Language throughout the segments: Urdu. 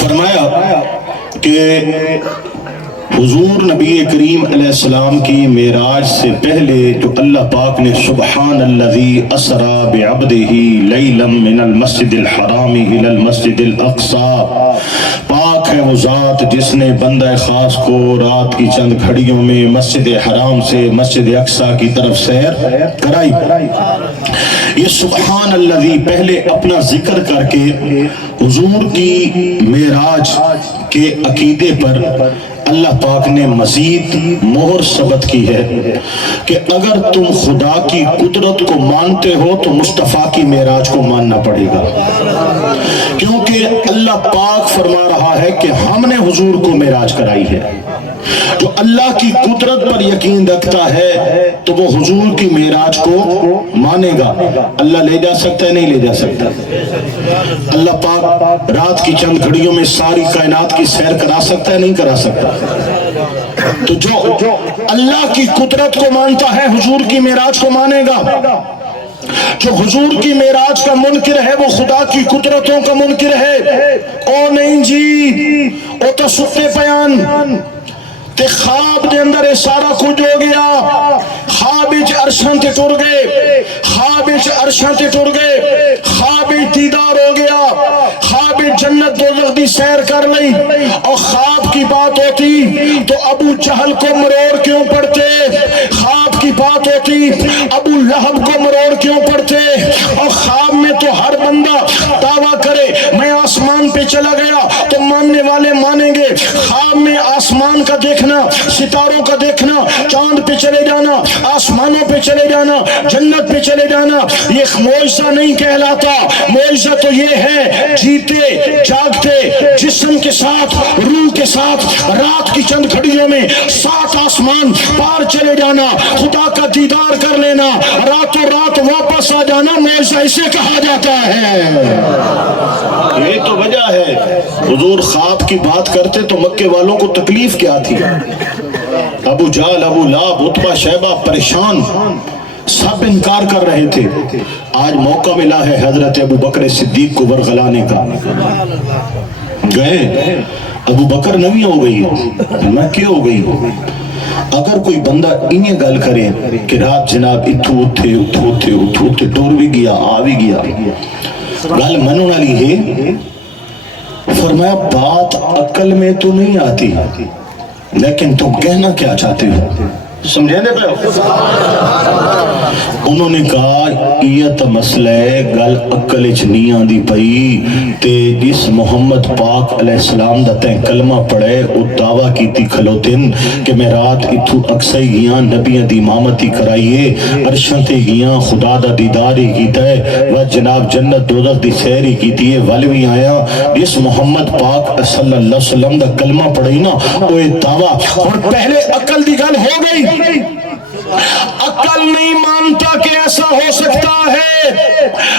فرمایا کہ حضور نبی کریم علیہ السلام کی معراج سے پہلے جو اللہ پاک نے سبحان الذی اسرا بعبدہ لیلا من المسجد الحرام الی المسجد الاقصی، پاک ہے وہ ذات جس نے بندہ خاص کو رات کی چند گھڑیوں میں مسجد حرام سے مسجد اقصی کی طرف سیر کرائی۔ یہ سبحان الذی پہلے اپنا ذکر کر کے حضور کی معراج کے عقیدے پر اللہ پاک نے مزید مہر ثبت کی ہے کہ اگر تم خدا کی قدرت کو مانتے ہو تو مصطفیٰ کی معراج کو ماننا پڑے گا، کیونکہ اللہ پاک فرما رہا ہے کہ ہم نے حضور کو معراج کرائی ہے۔ جو اللہ کی قدرت پر یقین رکھتا ہے تو وہ حضور کی معراج کو مانے گا۔ اللہ لے جا سکتا ہے نہیں لے جا سکتا؟ اللہ پاک رات کی چند گھڑیوں میں ساری کائنات کی سیر کرا سکتا ہے نہیں کرا سکتا؟ تو جو اللہ کی قدرت کو مانتا ہے حضور کی معراج کو مانے گا، جو حضور کی معراج کا منکر ہے وہ خدا کی قدرتوں کا منکر ہے۔ او نہیں جی، او تو ستے پیان تے خواب دے اندر سارا کچھ ہو گیا، خواب وچ عرشاں تے ٹر گئے، خواب وچ عرشاں تے ٹر گئے، خواب وچ دیدار ہو گیا، خواب وچ جنت دوزخ دی سیر کر لئی، اور خواب کی بات ہوتی تو ابو جہل کو مروڑ کیوں پڑتے؟ خواب کی بات ہوتی ابو لہب کو مروڑ کیوں پڑتے؟ اور خواب میں تو ہر بندہ دعویٰ کرے میں آسمان پہ چلا گیا تو ماننے والے مانیں گے۔ خواب میں آسمان کا دیکھنا، ستاروں کا دیکھنا، چاند پہ چلے جانا، آسمانوں پہ چلے جانا، جنت پہ چلے جانا، یہ معجزہ نہیں کہلاتا۔ معجزہ تو یہ ہے جیتے جاگتے جسم کے ساتھ روح کے ساتھ رات کی چند گھڑیوں میں 7 آسمان پار چلے جانا، خدا کا دیدار کر لینا، راتوں رات واپس آ جانا، معجزہ اسے کہا جاتا ہے۔ یہ تو وجہ ہے حضور خواب کی بات کرتے تو مکے والوں کو تکلیف کیا تھی؟ ابو جہل، ابو لہب، عتبہ، شیبہ پریشان، سب انکار کر رہے تھے۔ آج موقع ملا ہے حضرت ابو بکر صدیق کو ورغلانے کا۔ گئے ابو بکر نوی ہو گئی، میں کیوں ہو گئی؟ اگر کوئی بندہ انہیں گل کرے کہ رات جناب اتھو اتھے ٹور بھی گیا آ بھی گیا، گل منو والی ہے۔ فرمایا بات عقل میں تو نہیں آتی، لیکن تم کہنا کیا چاہتے ہو؟ سمجھیں دے پہ انہوں نے کہا یہ تا مسئلہ ہے گل عقل اچ نہیں آندی پئی تے جس محمد پاک علیہ السلام دا تین کلمہ پڑھے او دعویٰ کیتی کھلوتن کہ میں رات اتھو اکسائی گیاں نبیاں دی امامتی کرائیے، عرشاں تے گیاں خدا دا دیداری کیتا ہے، و جناب جنت دوزخ دی سیری کیتی ہے، ولوی آیا جس محمد پاک صلی اللہ علیہ وسلم دا کلمہ پڑھائی نا وہ دعویٰ۔ اور پہلے عقل دی گل ہو گئی، عقل نہیں مانتا کہ ایسا ہو سکتا ہے۔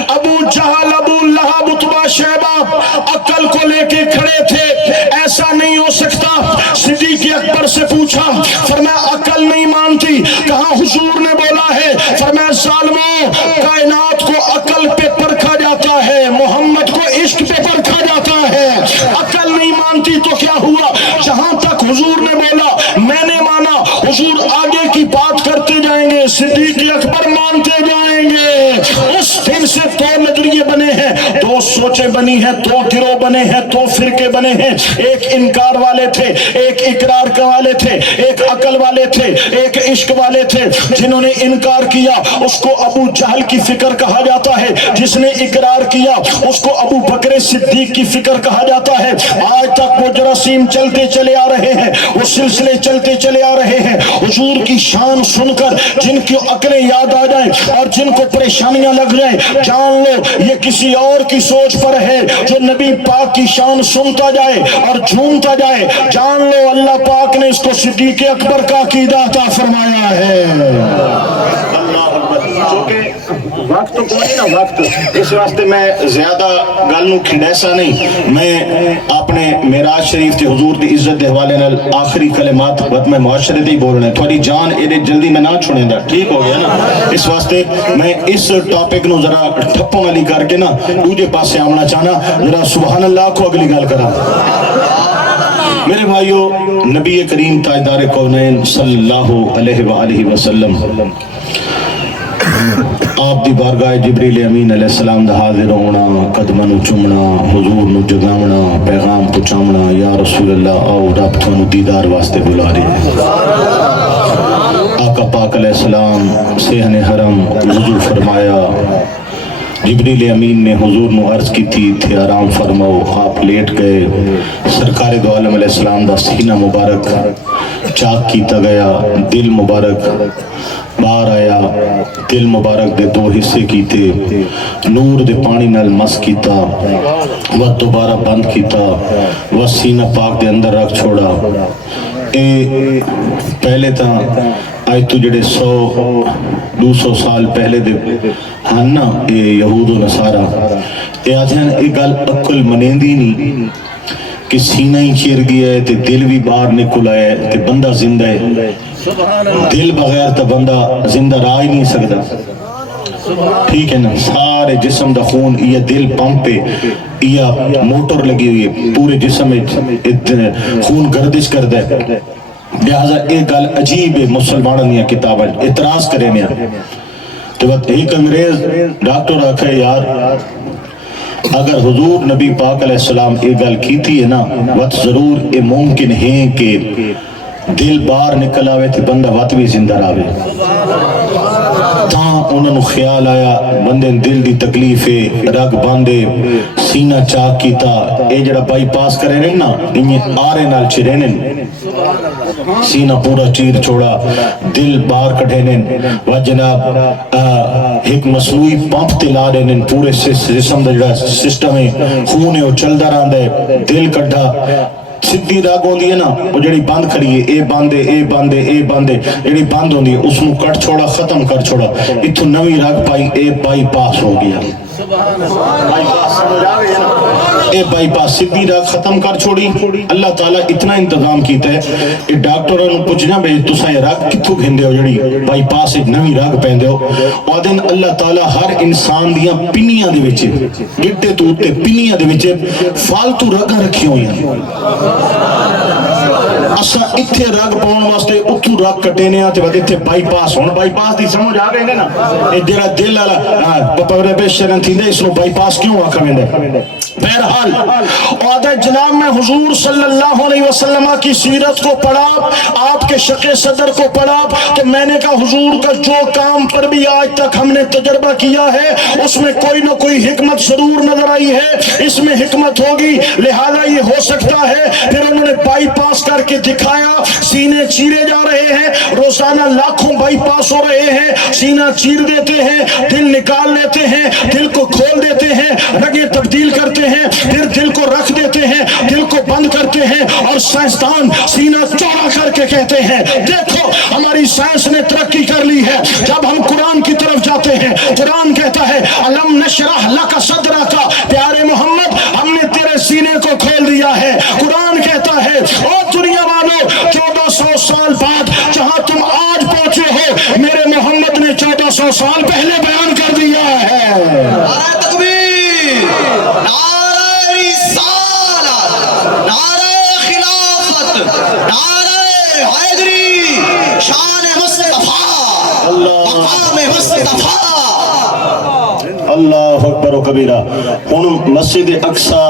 ابو جہل، ابو لہب، عتبہ، شیبہ عقل کو لے کے کھڑے تھے، ایسا نہیں ہو سکتا۔ صدیق اکبر سے پوچھا، فرمایا عقل نہیں مانتی، کہاں حضور نے بولا ہے؟ فرمایا ظالموں، کائنات کو عقل پہ پرکھا جاتا ہے، محمد کو عشق پہ پرکھا جاتا ہے۔ عقل نہیں مانتی تو کیا ہوا؟ جہاں تک حضور نے بولا میں نے مانا، حضور آگے کی بات کرتے جائیں گے، صدیق اکبر مانتے جائیں گے۔ اس دن سے 2 نظریے بنے ہیں، 2 سوچیں بنی ہیں، 2 گروہ بنے ہیں، 2 فرقے بنے ہیں۔ ایک انکار والے تھے، ایک اقرار کے والے تھے، ایک عقل والے تھے، ایک عشق والے تھے۔ جنہوں نے انکار کیا اس کو ابو جہل کی فکر کہا جاتا ہے، جس نے اقرار کیا اس کو ابو بکر صدیق کی فکر کہا جاتا ہے۔ آج تک وہ جراثیم چلتے چلے آ رہے ہیں، وہ سلسلے چلتے چلے آ رہے ہیں۔ حضور کی شان سن کر جن کی عقلیں یاد آ جائیں اور جن کو پریشانیاں لگ جائیں، جان لو یہ کسی اور کی سوچ پر ہے۔ جو نبی پاک کی شان سنتا جائے اور جھومتا جائے، جان لو اللہ پاک نے اس کو صدیق اکبر کا عقیدہ عطا فرمایا ہے۔ اللہ وقت تو کوئی نا وقت اس واسطے میں زیادہ گل نو کھنڈیسا نہیں میں اپنے معراج شریف تے حضور دی عزت دے حوالے نال آخری کلمات وقت میں معاشرے دی بولنے تھوڑی جان ایڈے جلدی میں نہ چھوڑیں دا ٹھیک ہو گیا نا اس واسطے میں اس ٹاپک نو ذرا ٹھپوں والی کر کے نا دوجے پاسے آمنا چاہنا ذرا سبحان اللہ کو اگلی گل کرا میرے بھائیو نبی کریم تاجدار کونین صلی اللہ علیہ وآلہ وسلم آپ دی بارگاہ جبریل امین علیہ السلام دا حاضر ہونا قدمہ نو چمنا حضور نو جگامنا پیغام پہنچاونا یا رسول اللہ آؤ رب تھانو دیدار واسطے بلا رہے ہیں آقا پاک علیہ السلام صحن حرم وضو فرمایا جبریل امین نے حضور نو عرض کی تھی آرام فرماؤ آپ لیٹ گئے سرکار دو عالم علیہ السلام دا سینہ مبارک چاک کیتا گیا دل مبارک باہر آیا دل مبارک دے دو حصے کیتے نور دے پانی نال مس کیتا وہ دوبارہ بند کیتا وہ سینہ پاک دے اندر رکھ چھوڑا اے پہلے تا آج تو جڑے 100-200 سال پہلے دے ہن نا اے یہود و نصارہ اے آتے ہیں ایک گل اکل منیندی نہیں کہ سینہ ہی چیر گیا ہے تے دل بھی باہر نکل آیا ہے تے بندہ زندہ ہے دل بغیر تا بندہ زندہ رہ ہی نہیں سکتا ٹھیک ہے نا سارے جسم دا خون یہ دل پمپ پہ یہ موٹر لگی ہوئی ہے پورے جسم میں خون گردش کر دے لہذا ایک گل عجیب ہے مسلمان دیا کتاب اعتراض کرے نیا تو ایک انگریز ڈاکٹر آکھے یار اگر حضور نبی پاک علیہ السلام ایک گل کیتی ہے نا وقت ضرور یہ ممکن ہے کہ دل باہر نکل آوے تھی بندہ وقت بھی زندہ راوے تاں انہوں نے خیال آیا بندے دل دی تکلیف ہے رگ باندے سینہ چاک کیتا اے جڑا بائی پاس کرے رہے نا انہیں آرے نال چرے نن سینہ پورا چیر چھوڑا دل باہر کٹھے نن و جناب ایک مصنوعی پمپ تلا رہے نن پورے جسم دا جڑا سسٹم ہے خون ہے وہ چل دا رہا ہے دل کٹھا سدھی راگ ہوندی ہے نا وہ جڑی بند کریے اے باندے اے باندے اے باندے جڑی بند ہوندی ہے اس نو کٹ چھوڑا ختم کر چھوڑا اتھو نوی راگ پائی اے بائی پاس ہو گیا بائی پاس سمجھ آگئی ہے نا اے بائی پاس سدھی راگ ختم کر چھوڑی اللہ تعالیٰ اتنا انتظام کیتا ہے کہ ڈاکٹروں نے پوچھنا بھئی تسا یہ راگ کتھو گھندے ہو جڑی بائی پاس ایک نوی راگ پہندے ہو اور دن اللہ تعالیٰ ہر انسان دیا پنیاں دے وچے گٹے توتے پنیاں دے وچے فالتو راگاں رکھی ہوئی ہیں اسا اتھے راگ پاؤن واسطے اتھو راگ کٹینے آتے بعد اتھے بائی پاس ہون بائی پاس دی سمجھ آ گئے نا اے دیرا دل آلا پپورے پہ شرن تھی دے اس نو بائی پاس کیوں آکھا میں دے بہرحال عہدہ جناب میں حضور صلی اللہ علیہ وسلم کی سیرت کو پڑھا آپ کے شق صدر کو پڑھا تو میں نے کہا حضور کا جو کام پر بھی آج تک ہم نے تجربہ کیا ہے اس میں کوئی نہ کوئی حکمت ضرور نظر آئی ہے اس میں حکمت ہوگی لہذا یہ ہو سکتا ہے پھر انہوں نے بائی پاس کر کے دکھایا سینے چیرے جا رہے ہیں روزانہ لاکھوں بائی پاس ہو رہے ہیں سینہ چیر دیتے ہیں دل نکال لیتے ہیں دل کو کھول دیتے ہیں رگیں تبدیل کرتے ہیں پھر دل کو رکھ دیتے ہیں دل کو بند کرتے ہیں اور سائنسدان سینہ چوڑا کر کے کہتے ہیں دیکھو ہماری سائنس نے ترقی کر لی ہے جب ہم قرآن کی طرف جاتے ہیں قرآن کہتا ہے علم نشرح لک صدرک پیارے محمد ہم نے تیرے سینے کو کھول دیا ہے قرآن کہتا ہے او دنیا والو 1400 سال بعد جہاں تم آج پہنچے ہو میرے محمد نے 1400 سال پہلے بیان کر دیا ہے نعرہ تکبیر نعرہ رسالت نعرہ خلافت نعرہ حیدری شان مصطفیٰ مقام مصطفیٰ اللہ اکبر و کبیرہ ہن مسجد اقصی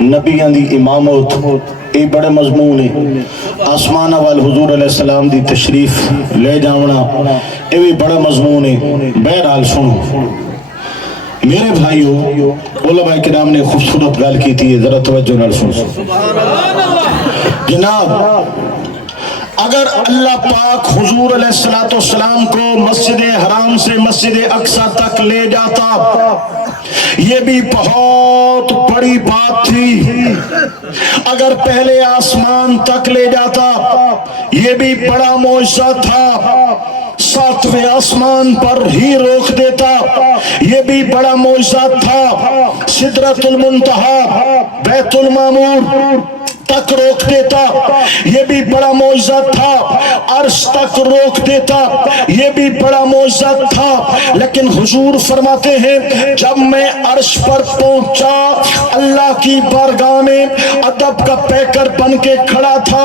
نبیاں دی امامت اے بڑے مضمون ہے آسمانہ وال حضور علیہ السلام دی تشریف لے جاونا اے بھی بڑا مضمون ہے بہرحال سنو میرے بھائیو علماء کرام نے خوبصورت گل کی تھی ذرا توجہ نال سنو جناب اگر اللہ پاک حضور علیہ السلام کو مسجد حرام سے مسجد اقصی تک لے جاتا یہ بھی بہت بڑی بات تھی. اگر پہلے آسمان تک لے جاتا یہ بھی بڑا معجزہ تھا. ساتویں آسمان پر ہی روک دیتا یہ بھی بڑا معجزہ تھا. سدرۃ المنتہا بیت المعمور تک روک دیتا یہ بھی بڑا معجزہ تھا. عرش تک روک دیتا یہ بھی بڑا معجزہ تھا. لیکن حضور فرماتے ہیں جب میں عرش پر پہنچا اللہ کی بارگاہ میں ادب کا پیکر بن کے کھڑا تھا.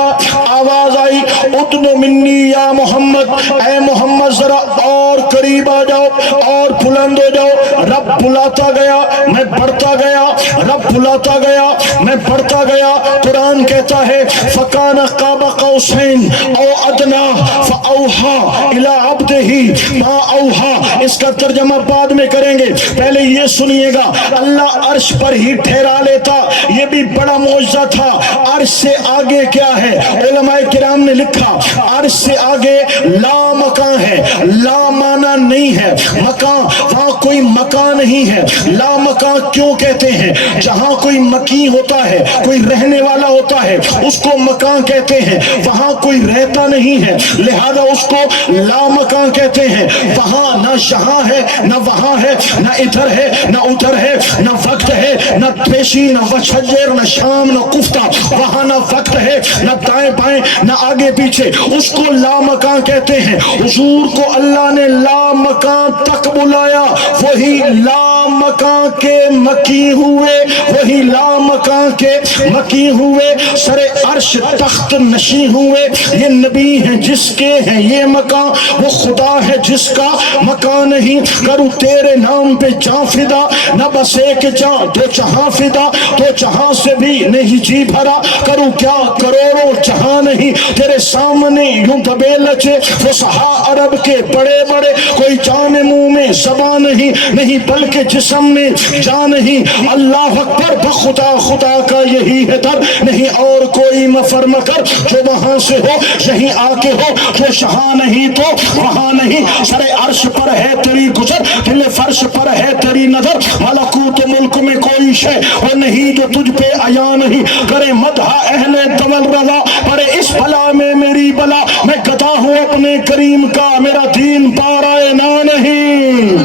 آواز آئی ادن منی یا محمد، اے محمد ذرا اور قریب آ جاؤ اور بلند ہو جاؤ. رب بلاتا گیا میں بڑھتا گیا، رب بلاتا گیا میں بڑھتا گیا. قرآن کہتا ہے فَكَانَ قَابَ قَوْسَيْنِ أَوْ أَدْنَىٰ فَأَوْحَىٰ إِلَىٰ عَبْدِهِ مَا أَوْحَىٰ. اس کا ترجمہ بعد میں کریں گے، پہلے یہ سنیے گا. اللہ عرش پر ہی ٹھہرا لیتا یہ بھی بڑا معجزہ تھا. عرش سے آگے کیا ہے؟ علماء کرام نے لکھا عرش سے آگے لا مکان ہے. لا مانا نہیں ہے مکان، وہاں کوئی مکان نہیں ہے. لا مکان کیوں کہتے ہیں؟ جہاں کوئی مکی ہوتا ہے، کوئی رہنے والا ہوتا ہے اس کو مکان کہتے ہیں. وہاں کوئی رہتا نہیں ہے لہذا اس کو لا مکان کہتے ہیں. وہاں نہ یہاں ہے نہ وہاں ہے، نہ ادھر ہے نہ ادھر ہے، نہ وقت ہے نہ پیشی نہ وشجر نہ شام نہ کفتہ. وہاں نہ وقت ہے نہ دائیں بائیں نہ آگے پیچھے، اس کو لا مکان کہتے ہیں. حضور کو اللہ نے لا مکان تک بلایا، وہی لا مکان کے مکی ہوئے، وہی لا مکان کے مکی ہوئے، سر عرش تخت نشیں ہوئے. یہ نبی ہیں جس کے ہیں یہ مکان، وہ خدا ہے جس کا مکان نہیں. کروں تیرے نام پہ جاں فدا، نہ بس ایک جاں دو جہاں فدا. تو جہاں سے بھی نہیں جی بھرا، کروں کیا کروڑوں جہاں نہیں تیرے سامنے یوں دبے لچے. وہ سہا عرب کے بڑے بڑے، کوئی جان منہ میں زبان نہیں بلکہ جسم میں جان نہیں. اللہ اکبر بخدا خدا کا یہی ہے در، نہیں اور کوئی مفر مکر جو وہاں سے ہو یہیں آ کے ہو. جو شہاں نہیں تو وہاں نہیں، سر عرش پر ہے تیری گزر، دل فرش پر ہے تیری نظر. ملکوت ملک میں کوئی شے وہ نہیں جو تجھ پہ عیاں نہیں. کرے مدح اہل دول رضا، پڑے اس بلا میں میری بلا. میں گدا ہوں اپنے کریم کا، میرا دین پارائے نہ نہیں.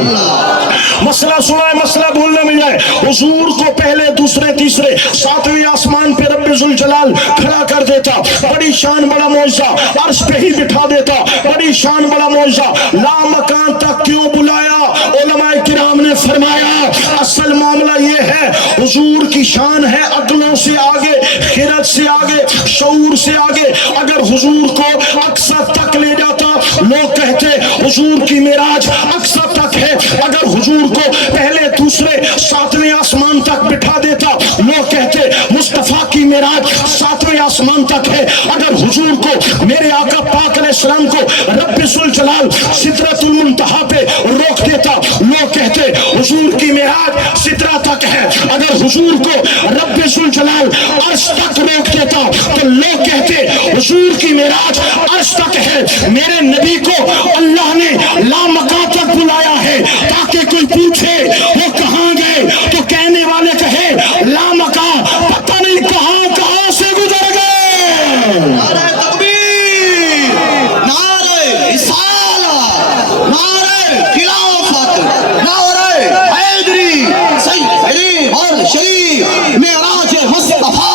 مسئلہ سنائے مسئلہ بھولنے میں جائے. حضور کو پہلے دوسرے تیسرے ساتویں آسمان پہ رب ذوالجلال کھڑا کر دیتا، بڑی شان بڑا معجزہ. عرش پہ ہی بٹھا دیتا، بڑی شان بڑا معجزہ. لا مکان تک کیوں بلایا؟ علماء کرام نے فرمایا اصل معاملہ یہ ہے حضور کی شان ہے عقلوں سے آگے، خرد سے آگے، شعور سے آگے. اگر حضور کو اقصی تک لے جاتا لوگ کہتے حضور کی معراج اقصی تک ہے. اگر حضور کو پہلے دوسرے ساتویں آسمان تک بٹھا دیتا لوگ کہتے مصطفیٰ کی معراج ساتویں آسمان تک ہے. اگر حضور کو میرے آقا پاک علیہ السلام کو رب ذوالجلال سدرۃ المنتہا پہ روک دیتا لوگ کہتے حضور کی معراج سدرہ تک ہے. اگر حضور کو رب ذوالجلال عرش تک روک دیتا تو لوگ کہتے حضور کی معراج عرش تک ہے. میرے نبی کو اللہ نے لامکان تک بلایا ہے تاکہ کوئی پوچھے وہ کہاں گئے تو کہنے والے کہے لامکان، پتہ نہیں کہاں کہاں سے گزر گئے. نعرہ تکبیر، نعرہ رسالہ، نعرہ خلافت، نعرہ حیدری، سید اور شریف، معراج مصطفیٰ.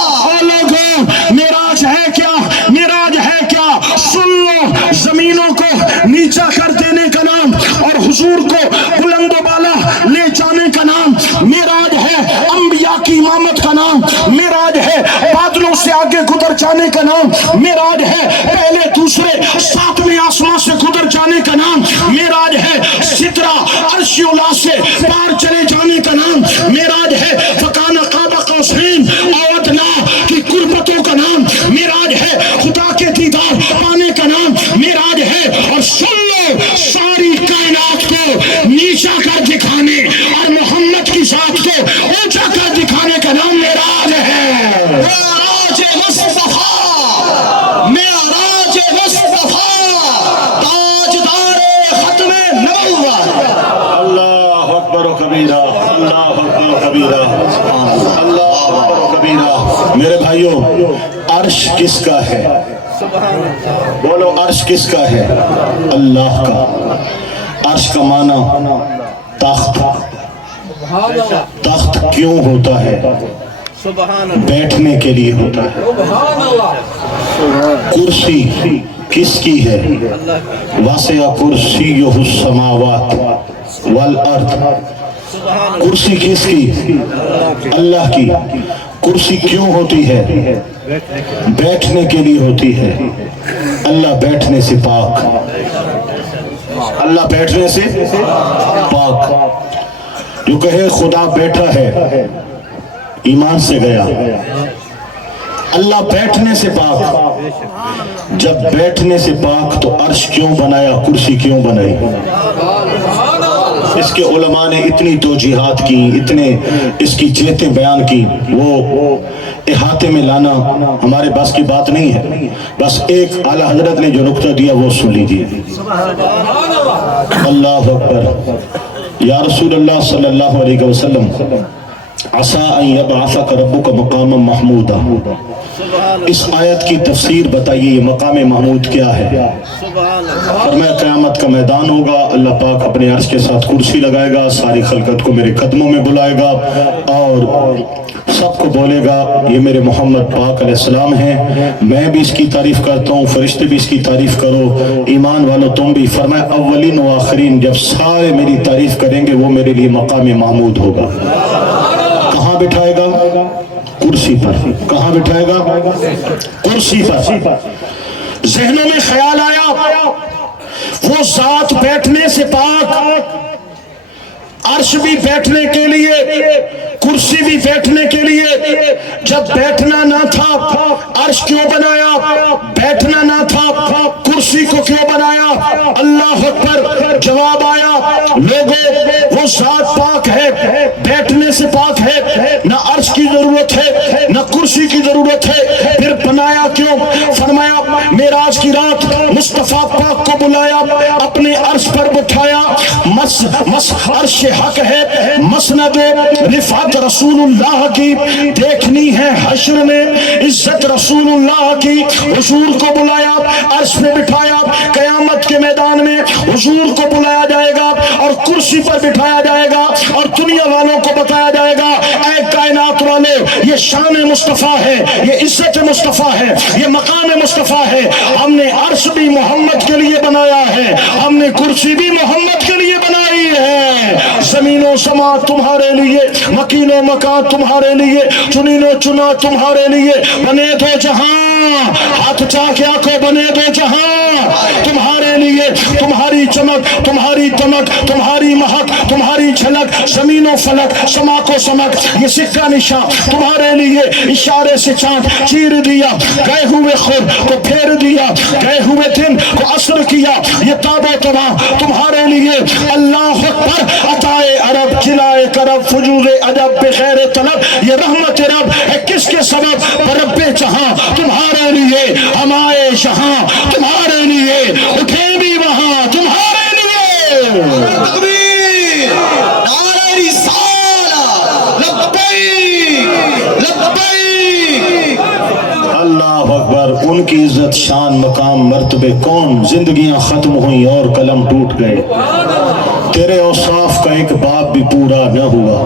معراج ہے کیا؟ معراج ہے کیا؟ سن لو، زمینوں کو نیچا کر دینے کا نام اور حضور کو بلند و بالا لے جانے کا نام معراج ہے. انبیاء کی امامت کا نام معراج ہے. بادلوں سے آگے گزر جانے کا نام معراج ہے. پہلے دوسرے ساتویں آسمان سے گزر جانے کا نام معراج ہے. سدرہ عرش اولا سے پار چلے جانے کا نام معراج ہے. فکان قاب قوسین او ادنیٰ کی قربتوں کا نام معراج ہے. خدا کے دیدار پانے کا نام معراج ہے. اور سن لو، ساری کائنات کو نیچا کر دکھانے اور محمد کی ذات کو اونچا کر دکھانے کا نام معراج ہے. معراج مصطفیٰ، معراج مصطفیٰ، تاجدار ختم نبوت. اللہ بھائیو عرش کس کا ہے؟ بولو عرش کس کا ہے؟ اللہ کا۔ عرش کا معنی تخت۔ تخت کیوں ہوتا ہے؟ بیٹھنے کے لیے ہوتا ہے۔ کرسی کس کی ہے؟ واسع کرسیہ السماوات والارض۔ کرسی کس کی؟ اللہ کی۔ کرسی کیوں ہوتی ہے؟ بیٹھنے کے لیے ہوتی ہے۔ اللہ بیٹھنے سے پاک، اللہ بیٹھنے سے پاک۔ جو کہے خدا بیٹھا ہے ایمان سے گیا۔ اللہ بیٹھنے سے پاک، جب بیٹھنے سے پاک تو عرش کیوں بنایا، کرسی کیوں بنائی؟ اس کے علماء نے اتنی توجیحات کی، اتنے اس کی جہتیں بیان کی، وہ احاطے میں لانا ہمارے بس کی بات نہیں ہے۔ بس ایک اعلیٰ حضرت نے جو نقطہ دیا وہ سن لیجیے۔ اللہ اکبر۔ یا رسول اللہ صلی اللہ علیہ وسلم، عسیٰ ان یبعثک ربک مقاما محمودا۔ اس آیت کی تفسیر بتائیے، یہ مقام محمود کیا ہے؟ فرمایا قیامت کا میدان ہوگا، اللہ پاک اپنے عرش کے ساتھ کرسی لگائے گا، ساری خلقت کو میرے قدموں میں بلائے گا اور سب کو بولے گا یہ میرے محمد پاک علیہ السلام ہیں، میں بھی اس کی تعریف کرتا ہوں، فرشتے بھی اس کی تعریف کرو، ایمان والو تم بھی۔ فرمایا اولین و آخرین جب سارے میری تعریف کریں گے وہ میرے لیے مقام محمود ہوگا۔ کہاں بٹھائے گا؟ کرسی پر۔ کہاں بٹھائے گا؟ کرسی پر۔ ذہنوں میں خیال آیا وہ ذات بیٹھنے سے پاک، عرش بھی بیٹھنے کے لیے، کرسی بھی بیٹھنے کے لیے۔ جب بیٹھنا نہ تھا عرش کیوں بنایا؟ بیٹھنا نہ تھا کرسی کو کیوں بنایا؟ اللہ اکبر۔ جواب آیا لوگوں وہ ذات پاک ہے، بیٹھنے سے پاک ہے، نہ عرش کی ضرورت ہے نہ کرسی کی ضرورت ہے، پھر بنایا کیوں؟ فرمایا معراج کی رات مصطفیٰ پاک کو بلایا، اپنے عرش پر بٹھایا، عرش حق ہے، مسند رفعت رسول اللہ کی، دیکھنی ہے حشر میں عزت رسول اللہ کی۔ حضور کو بلایا، عرش پہ بٹھایا، قیامت کے میدان میں حضور کو بلایا جائے گا اور کرسی پر بٹھایا جائے گا اور دنیا والوں کو بتایا جائے گا اے کائنات والے یہ شان مصطفیٰ ہے، یہ عزت مصطفیٰ ہے، یہ مقام مصطفیٰ ہے۔ ہم نے عرش بھی محمد کے لیے بنایا ہے، ہم نے کرسی بھی محمد کے لیے بنائی ہے۔ زمین و سما تمہارے لیے، مکین و مکان تمہارے لیے، چنین و چنا تمہارے لیے، بنے دو جہاں، ہاتھ چاک آنکھوں بنے دو جہاں تمہارے لیے۔ تمہاری چمک، تمہاری دمک، تمہاری مہک، تمہاری جھلک، زمین و فلک، سما کو سمک، یہ سکہ نشاں تمہارے لیے۔ اشارے سے چاند چیر دیا، گئے ہوئے خور کو پھیر دیا، گئے ہوئے دن کو عصر کیا، یہ تاب و تباں تمہارے لیے۔ اللہ اکبر۔ عطائے عرب، جلائے کرب، فجور عجب، بخیر طلب، یہ رحمت رب ہے کس کے سبب؟ رب جہاں تمہارے لیے، ہم آئے جہاں تمہارے لیے، اٹھے بھی وہاں تمہارے لیے۔ تکبیر، نعرہ رسالہ، لبیک لبیک۔ اللہ اکبر۔ ان کی عزت، شان، مقام، مرتبے کون؟ زندگیاں ختم ہوئیں اور قلم ٹوٹ گئے، تیرے اوصاف کا ایک باب بھی پورا نہ ہوا۔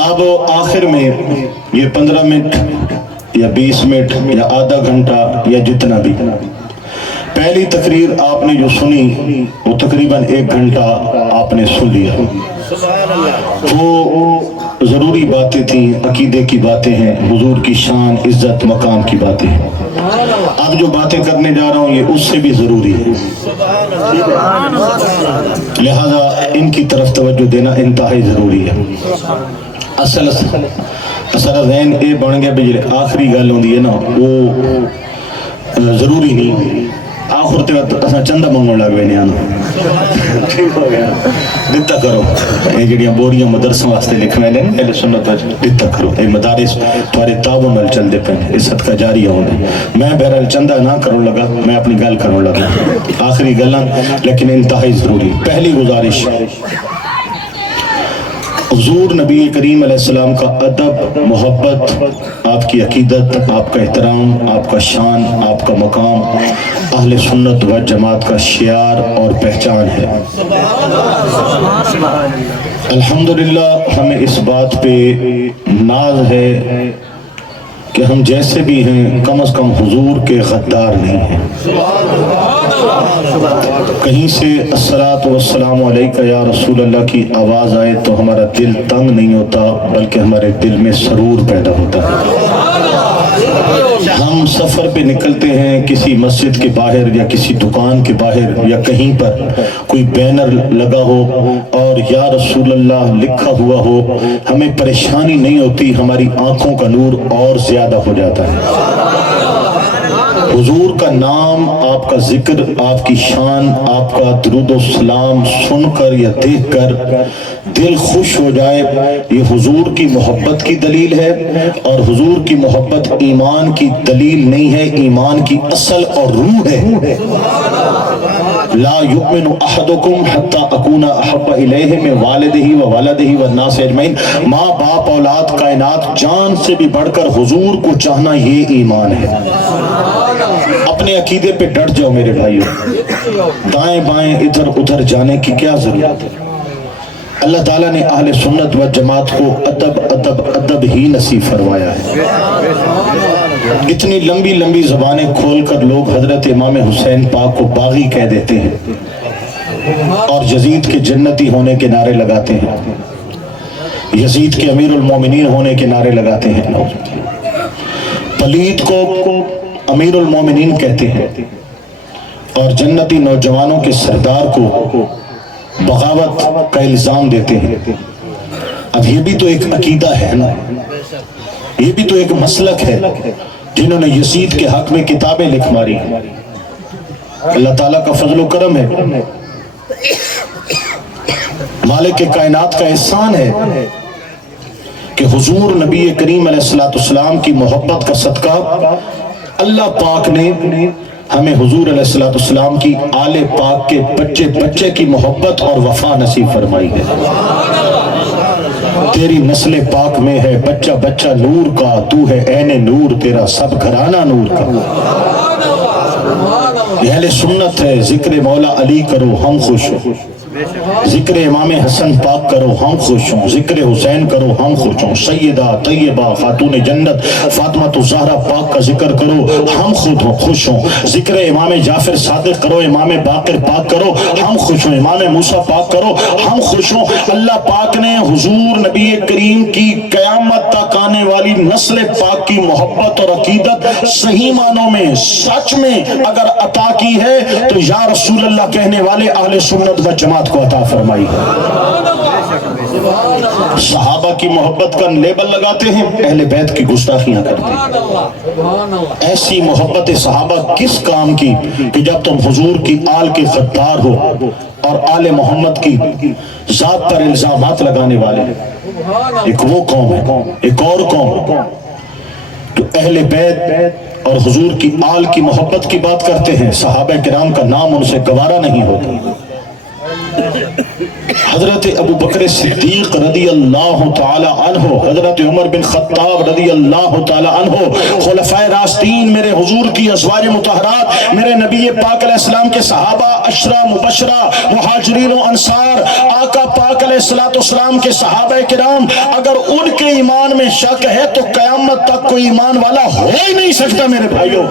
اب آخر میں یہ 15 منٹ یا 20 منٹ یا آدھا گھنٹہ یا جتنا بھی، پہلی تقریر آپ نے جو سنی وہ تقریباً 1 گھنٹہ آپ نے سن لیا۔ وہ ضروری باتیں تھیں، عقیدے کی باتیں ہیں، حضور کی شان، عزت، مقام کی باتیں ہیں۔ اب جو باتیں کرنے جا رہا ہوں یہ اس سے بھی ضروری ہے، لہذا ان کی طرف توجہ دینا انتہائی ضروری ہے۔ اصل ذہن یہ بن گیا بھی آخری گل ہوندی ہے نا وہ ضروری نہیں، آخر تے اساں چندہ منگن لگ پے ٹھیک ہو گیا، دتا کرو یہ جڑیاں بوریاں مدرسوں واسطے لکھویں نے اہل سنت دتا کرو، یہ مدارس تھوڑے تعاون نال چلدے پے، یہ صدقہ جاریہ ہوندے۔ میں بہرحال چندہ نہ کرن لگا، میں اپنی گل کرن لگا، آخری گلاں لیکن انتہائی ضروری۔ پہلی گزارش، حضور نبی کریم علیہ السلام کا ادب، محبت، آپ کی عقیدت، آپ کا احترام، آپ کا شان، آپ کا مقام اہل سنت و جماعت کا شعار اور پہچان ہے۔ الحمدللہ ہمیں اس بات پہ ناز ہے کہ ہم جیسے بھی ہیں کم از کم حضور کے غدار نہیں ہیں۔ کہیں سے الصلاۃ والسلام علیکہ یا رسول اللہ کی آواز آئے تو ہمارا دل تنگ نہیں ہوتا، بلکہ ہمارے دل میں سرور پیدا ہوتا ہے۔ ہم سفر پہ نکلتے ہیں، کسی مسجد کے باہر یا کسی دکان کے باہر یا کہیں پر کوئی بینر لگا ہو اور یا رسول اللہ لکھا ہوا ہو، ہمیں پریشانی نہیں ہوتی، ہماری آنکھوں کا نور اور زیادہ ہو جاتا ہے۔ حضور کا نام، آپ کا ذکر، آپ کی شان، آپ کا درود و سلام سن کر یا دیکھ کر دل خوش ہو جائے، یہ حضور کی محبت کی دلیل ہے، اور حضور کی محبت ایمان کی دلیل نہیں ہے، ایمان کی اصل اور روح ہے۔ لا یؤمن احدکم حتی اکون احب الیہ من والدہ و والدہ والناس اجمعین، ماں باپ اولاد کائنات جان سے بھی بڑھ کر حضور کو چاہنا، یہ ایمان ہے۔ اپنے عقیدے پہ ڈٹ جاؤ میرے بھائیو، دائیں بائیں ادھر ادھر جانے کی کیا ضرورت ہے؟ اللہ تعالیٰ نے اہل سنت و جماعت کو ادب ادب ادب ہی نصیب فرمایا ہے۔ اتنی لمبی لمبی زبانیں کھول کر لوگ حضرت امام حسین پاک کو باغی کہہ دیتے ہیں اور یزید کے جنتی ہونے کے نعرے لگاتے ہیں، یزید کے امیر المومنین ہونے کے نعرے لگاتے ہیں، پلید کو امیر المومنین کہتے ہیں، اور جنتی نوجوانوں کے سردار کو بغاوت کا الزام دیتے ہیں۔ اب یہ بھی تو ایک عقیدہ ہے نا، یہ بھی تو ایک مسلک ہے، جنہوں نے یزید کے حق میں کتابیں لکھ ماری۔ اللہ تعالیٰ کا فضل و کرم ہے، مالک کائنات کا احسان ہے کہ حضور نبی کریم علیہ السلام کی محبت کا صدقہ اللہ پاک نے ہمیں حضور علیہ السلام کی آل پاک کے بچے بچے کی محبت اور وفا نصیب فرمائی ہے۔ تیری نسل پاک میں ہے بچہ بچہ نور کا، تو ہے عین نور، تیرا سب گھرانہ نور کا۔ یہ اہل سنت ہے، ذکر مولا علی کرو ہم خوش ہوں، ذکر امام حسن پاک کرو ہم خوش ہوں، ذکر حسین کرو ہم خوش ہوں، سیدہ طیبہ خاتون جنت فاطمہ الزہرا پاک کا ذکر کرو ہم خود خوش ہوں، ذکر امام جعفر صادق کرو، امام باقر پاک کرو ہم خوش ہوں، امام موسیٰ پاک کرو ہم خوش ہوں۔ اللہ پاک نے حضور نبی کریم کی قیامت تک آنے والی نسل پاک کی محبت اور عقیدت صحیح معنوں میں سچ میں اگر عطا کی ہے تو یا رسول اللہ کہنے والے اہل سنت و جماعت کو عطا فرمائی۔ صحابہ کی محبت کا لیبل لگاتے ہیں، اہل بیت کی گستاخیاں کرتے ہیں۔ ایسی محبت صحابہ کس کام کی کہ جب تم حضور کی آل کے غدار ہو اور آل محمد کی ذات پر الزامات لگانے والے۔ ایک وہ قوم ہے، ایک اور قوم تو اہل بیت اور حضور کی آل کی محبت کی بات کرتے ہیں، صحابہ کرام کا نام ان سے گوارا نہیں ہوتا۔ حضرت ابو بکر صدیق رضی اللہ تعالی عنہ، حضرت عمر بن خطاب رضی اللہ تعالی عنہ، خلفائے راشدین، میرے حضور کی ازواج مطہرات، میرے نبی پاک علیہ السلام کے صحابہ عشرہ مبشرہ، مہاجرین و انصار، آقا پاک علیہ السلام کے صحابہ کرام، اگر ان کے ایمان میں شک ہے تو قیامت تک کوئی ایمان والا ہو ہی نہیں سکتا۔ میرے بھائیوں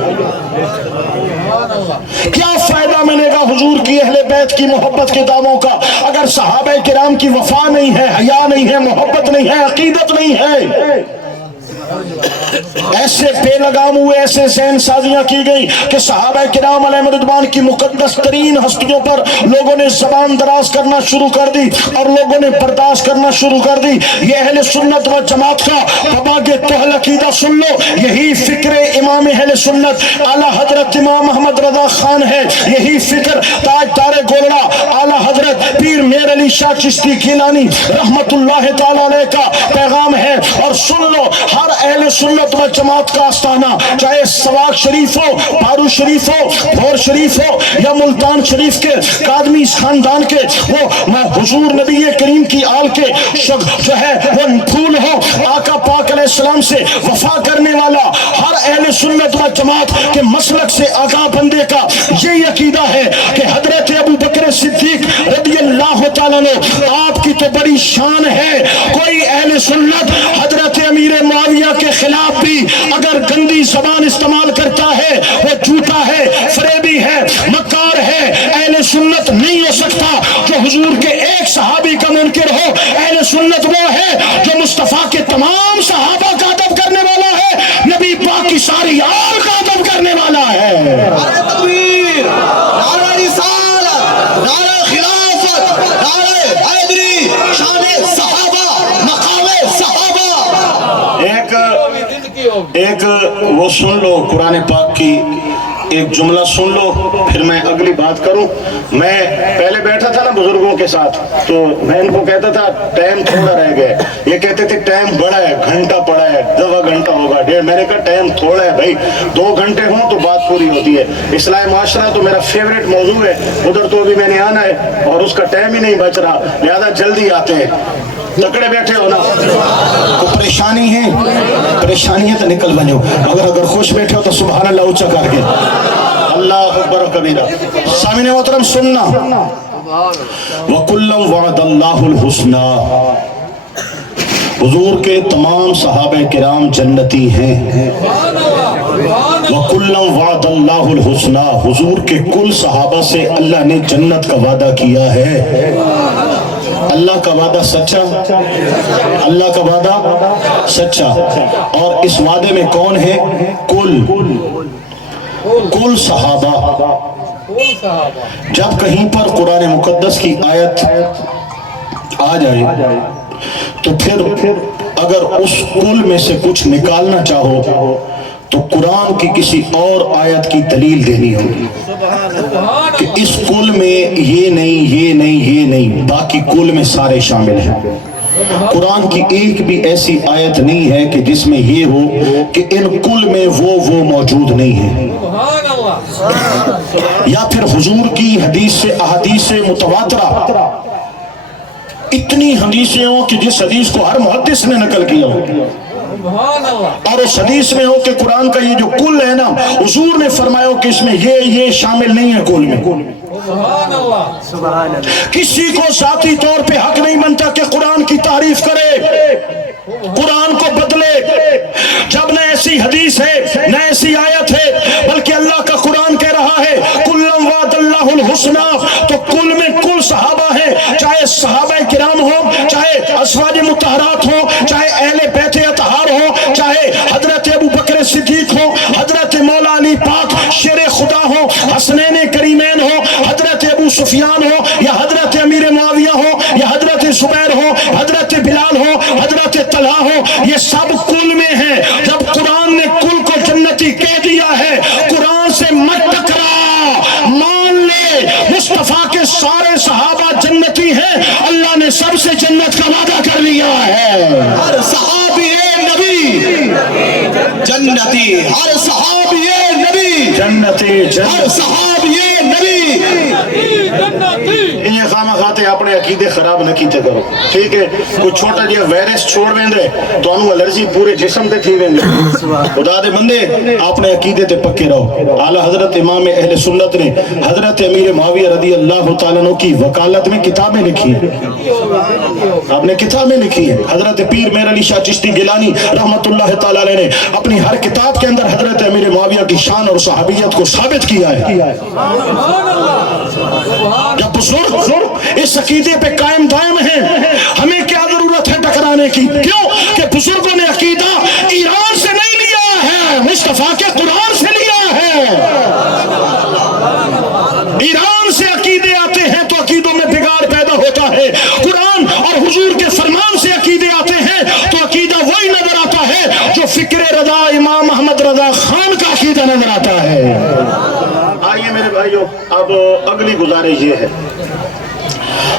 کیا فائدہ ملے گا حضور کی اہل بیت کی محبت کے دعووں کا اگر صحابہ کرام کی وفا نہیں ہے، حیا نہیں ہے، محبت نہیں ہے، عقیدت نہیں ہے؟ ایسے بے لگام ہوئے، ایسے ذہن سازیاں کی گئی کہ صحابہ کرام علیہ رضوان کی مقدس ترین ہستیوں پر لوگوں نے زبان دراز کرنا شروع کر دی اور لوگوں نے برداشت کرنا شروع کر دی۔ یہ اہل سنت و جماعت کا بابا کے تہل عقیدہ سن لو یہی فکر امام اہل سنت اعلیٰ حضرت امام محمد رضا خان ہے, یہی فکر تاجدار گولڑا اعلیٰ حضرت پیر میر علی شاہ چشتی گیلانی رحمت اللہ تعالی علیہ کا پیغام ہے. اور سن لو ہر اہل سنت و جماعت کا آستانہ, چاہے سواق شریف ہو, بارو شریف ہو, بھور شریف ہو, یا ملتان شریف کے قادمی خاندان کے وہ حضور نبی کریم کی آل کے جو ہے وہ پھول ہو, آقا پاک علیہ السلام سے وفا کرنے والا ہر اہل سنت و جماعت کے مسلک سے آگاہ بندے کا یہ عقیدہ ہے کہ حضرت ابو بکر صدیق رضی اللہ تعالیٰ عنہ آپ کی تو بڑی شان ہے, کوئی اہل سنت حضرت امیر معاویہ کے خلاف بھی اگر گندی زبان استعمال کرتا ہے وہ جھوٹا ہے, فریبی ہے, مکار ہے. اہل سنت نہیں ہو سکتا جو حضور کے ایک صحابی کا منکر ہو. اہل سنت وہ ہے جو مصطفیٰ کے تمام صحابہ کا ادب کرنے والا ہے, نبی پاک کی ساری آل کا ادب کرنے والا ہے. نعرہ تکبیر, نعرہ رسالت, نعرہ خلافت, نعرہ حیدری, شان صحابہ, مقام صحابہ. ایک وہ سن لو قرآن پاک کی ایک جملہ سن لو, پھر میں اگلی بات کروں. میں پہلے بیٹھا تھا نا بزرگوں کے ساتھ, تو میں ان کو کہتا تھا ٹائم تھوڑا رہ گیا, یہ کہتے تھے ٹائم بڑا ہے, گھنٹہ پڑا ہے, 2 گھنٹہ ہوگا, 1.5. میں نے کہا ٹائم تھوڑا ہے بھائی, 2 گھنٹے ہوں تو بات پوری ہوتی ہے. اصلاح معاشرہ تو میرا فیوریٹ موضوع ہے, ادھر تو ابھی میں نے آنا ہے اور اس کا ٹائم ہی نہیں بچ رہا, لہذا جلدی آتے ہیں. تکڑے بیٹھے ہو نا, کوئی پریشانی ہے, پریشانی ہے تو نکل بنو, اگر خوش بیٹھے ہو تو سبحان اللہ اونچا کر کے اللہ اکبر و کبیرہ. سامعین محترم سننا, وَكُلًّا وَعَدَ اللَّهُ الْحُسْنَى, حضور کے تمام صحابہ کرام جنتی ہیں. وَكُلًّا وَعَدَ اللَّهُ الْحُسْنَى, حضور کے کل صحابہ سے اللہ نے جنت کا وعدہ کیا ہے. اللہ کا وعدہ سچا, اللہ کا وعدہ سچا. اور اس وعدے میں کون ہے؟ کل صحابہ. جب کہیں پر قرآن مقدس کی آیت آ جائے تو پھر اگر اس کل میں سے کچھ نکالنا چاہو تو قرآن کی کسی اور آیت کی دلیل دینی ہوگی کہ اس کل میں یہ نہیں, یہ نہیں, یہ نہیں, باقی کل میں سارے شامل ہیں. قرآن کی ایک بھی ایسی آیت نہیں ہے کہ جس میں یہ ہو کہ ان کل میں وہ موجود نہیں ہے. یا پھر حضور کی حدیث سے احادیث متواترہ اتنی حدیثیں ہوں کہ جس حدیث کو ہر محدث نے نقل کیا ہو, اور اس حدیث میں ہو کہ قرآن کا یہ جو کل ہے نا, حضور نے فرمایا کہ اس میں یہ شامل نہیں ہے کل میں. کسی کو ذاتی طور پہ حق نہیں بنتا کہ قرآن کی تعریف کرے, قرآن کو بدلے. جب نہ ایسی حدیث ہے نہ ایسی آیت ہے, بلکہ اللہ کا قرآن کہہ رہا ہے کُلًّا وَعَدَ اللَّهُ الْحُسْنَى, تو کل میں کل صحابہ ہیں, چاہے صحابہ کرام ہو, چاہے ازواج مطہرات ہو, چاہے اہل بیت اطہار ہو, چاہے حضرت ابو بکر صدیق ہو, حضرت مولا علی پاک شیر خدا ہو, حسنین کریمین ہو, حضرت ابو سفیان ہو, یا حضرت امیر معاویہ ہو, یا حضرت زبیر ہو, حضرت بلال ہو, حضرت طلحہ ہو, یہ سب کل میں ہیں. جب قرآن نے کل کو جنتی کہہ دیا ہے, قرآن سے مت ٹکرا, مان لے مصطفیٰ کے سارے صحابہ جنتی ہیں, اللہ نے سب سے جنت کا وعدہ کر لیا ہے. ہر صحابی نبی جنتی, ہر صحابی نبی جنتی, ہر صحابی نبی. یہ خامہ خاتے اپنے عقیدے خراب نہ کیتے کرو, ٹھیک ہے؟ کوئی چھوٹا جہا وائرس چھوڑ ویندے تو انہوں الرجی پورے جسم تے تھی ویندے. خدا دے بندے اپنے عقیدے تے پکے رہو. اعلیٰ حضرت امام اہل سنت نے حضرت امیر معاویہ رضی اللہ تعالیٰ عنہ کی وکالت میں کتابیں لکھی ہیں, آپ نے کتابیں لکھی ہیں. حضرت پیر میر علی شاہ چشتی گیلانی رحمت اللہ تعالیٰ علیہ نے اپنی ہر کتاب کے اندر حضرت امیر معاویہ کی شان اور صحابیت کو ثابت کیا ہے. جب بزرگ اس عقیدے پہ قائم دائم ہیں, ہمیں کیا ضرورت ہے ٹکرانے کی؟ کیوں کہ بزرگوں نے عقیدہ ایران سے نہیں لیا ہے, مصطفیٰ کے قرآن سے لیا ہے. ایران سے عقیدے آتے ہیں تو عقیدوں میں بگاڑ پیدا ہوتا ہے, قرآن اور حضور کے فرمان سے عقیدے آتے ہیں تو عقیدہ وہی نظر آتا ہے جو فکر فکر رضا امام احمد رضا خان کا عقیدہ نظر آتا ہے۔ آئیے میرے بھائیو، اب اگلی گزارش یہ ہے،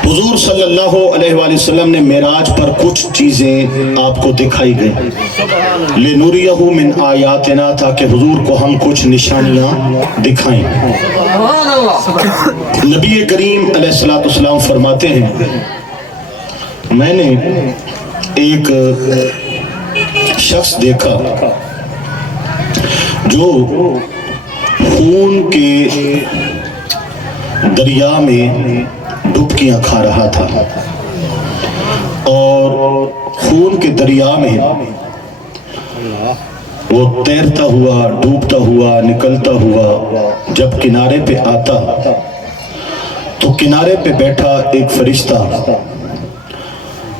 حضور صلی اللہ علیہ وآلہ وسلم نے معراج پر کچھ چیزیں آپ کو دکھائی گئی، لِنُرِيَهُ مِنْ آیاتنا، تاکہ حضور کو ہم کچھ نشانیاں دکھائیں۔ نبی کریم علیہ السلام فرماتے ہیں، میں نے ایک شخص دیکھا جو خون کے دریا میں ڈبکیاں کھا رہا تھا، اور خون کے دریا میں وہ تیرتا ہوا، ڈوبتا ہوا، نکلتا ہوا جب کنارے پہ آتا تو کنارے پہ بیٹھا ایک فرشتہ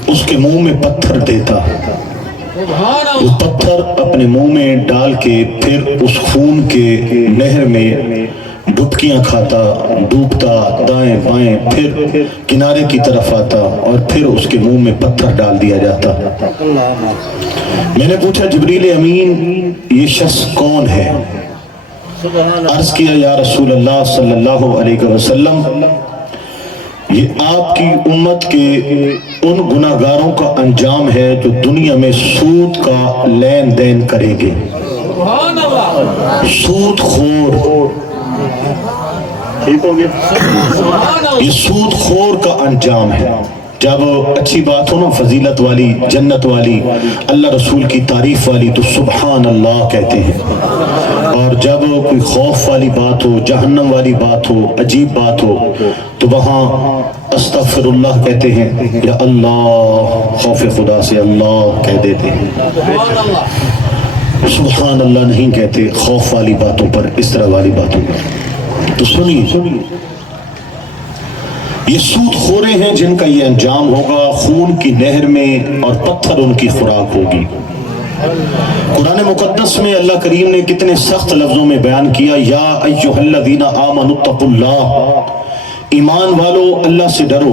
اس کے منہ میں پتھر دیتا، وہ پتھر اپنے منہ میں ڈال کے پھر اس خون کے نہر میں ڈبکیاں کھاتا، ڈوبتا دائیں بائیں، پھر کنارے کی طرف آتا اور پھر اس کے منہ میں پتھر ڈال دیا جاتا۔ میں نے پوچھا جبریل امین یہ شخص کون ہے؟ عرض کیا یا رسول اللہ صلی اللہ علیہ وسلم یہ آپ کی امت کے ان گناہگاروں کا انجام ہے جو دنیا میں سود کا لین دین کریں گے، سود خور، ٹھیک ہو گیا، یہ سود خور کا انجام ہے۔ جب اچھی بات ہو نا، فضیلت والی، جنت والی، اللہ رسول کی تعریف والی، تو سبحان اللہ کہتے ہیں، اور جب کوئی خوف والی بات ہو، جہنم والی بات ہو، عجیب بات ہو، تو وہاں استغفر اللہ کہتے ہیں، یا اللہ، خوف خدا سے اللہ کہہ دیتے ہیں، سبحان اللہ نہیں کہتے خوف والی باتوں پر، اس طرح والی باتوں پر۔ تو سنیے، یہ سود خورے ہیں جن کا یہ انجام ہوگا، خون کی نہر میں اور پتھر ان کی خوراک ہوگی۔ قرآن مقدس میں اللہ کریم نے کتنے سخت لفظوں میں بیان کیا، یا ایھا الذین آمنوا اتقوا اللہ، ایمان والو اللہ سے ڈرو،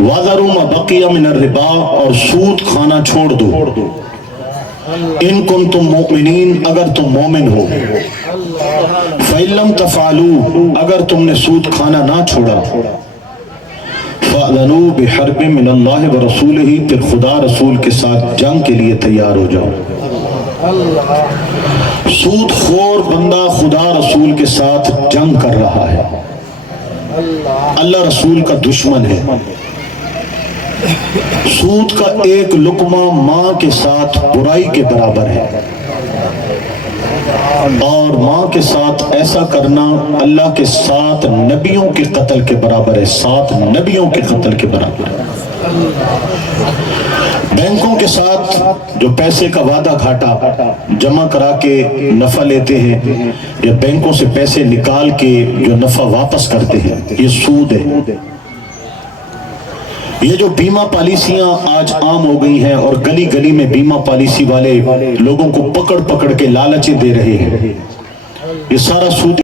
وذروا ما بقی من الربا، اور سود کھانا چھوڑ دو، ان کنتم مؤمنین، اگر تم مومن ہو، فَإِن لَمْ تَفْعَلُوا، اگر تم نے سود کھانا نہ چھوڑا، فَأْذَنُوا بِحَرْبٍ مِّنَ اللَّهِ وَرَسُولِهِ، پھر خدا رسول کے ساتھ جنگ کے لیے تیار ہو جاؤ۔ سود خور بندہ خدا رسول کے ساتھ جنگ کر رہا ہے، اللہ رسول کا دشمن ہے۔ سود کا ایک لقمہ ماں کے ساتھ برائی کے برابر ہے، اور ماں کے ساتھ ایسا کرنا اللہ کے 7 نبیوں کے قتل کے برابر ہے، 7 نبیوں کے قتل کے برابر ہے۔ بینکوں کے ساتھ جو پیسے کا وعدہ گھاٹا جمع کرا کے نفع لیتے ہیں، یا بینکوں سے پیسے نکال کے جو نفع واپس کرتے ہیں، یہ سود ہے۔ یہ جو بیمہ پالیسیاں آج عام ہو گئی ہیں، اور گلی گلی میں بیمہ پالیسی والے لوگوں کو پکڑ پکڑ کے لالچیں دے رہے ہیں، یہ سارا سودی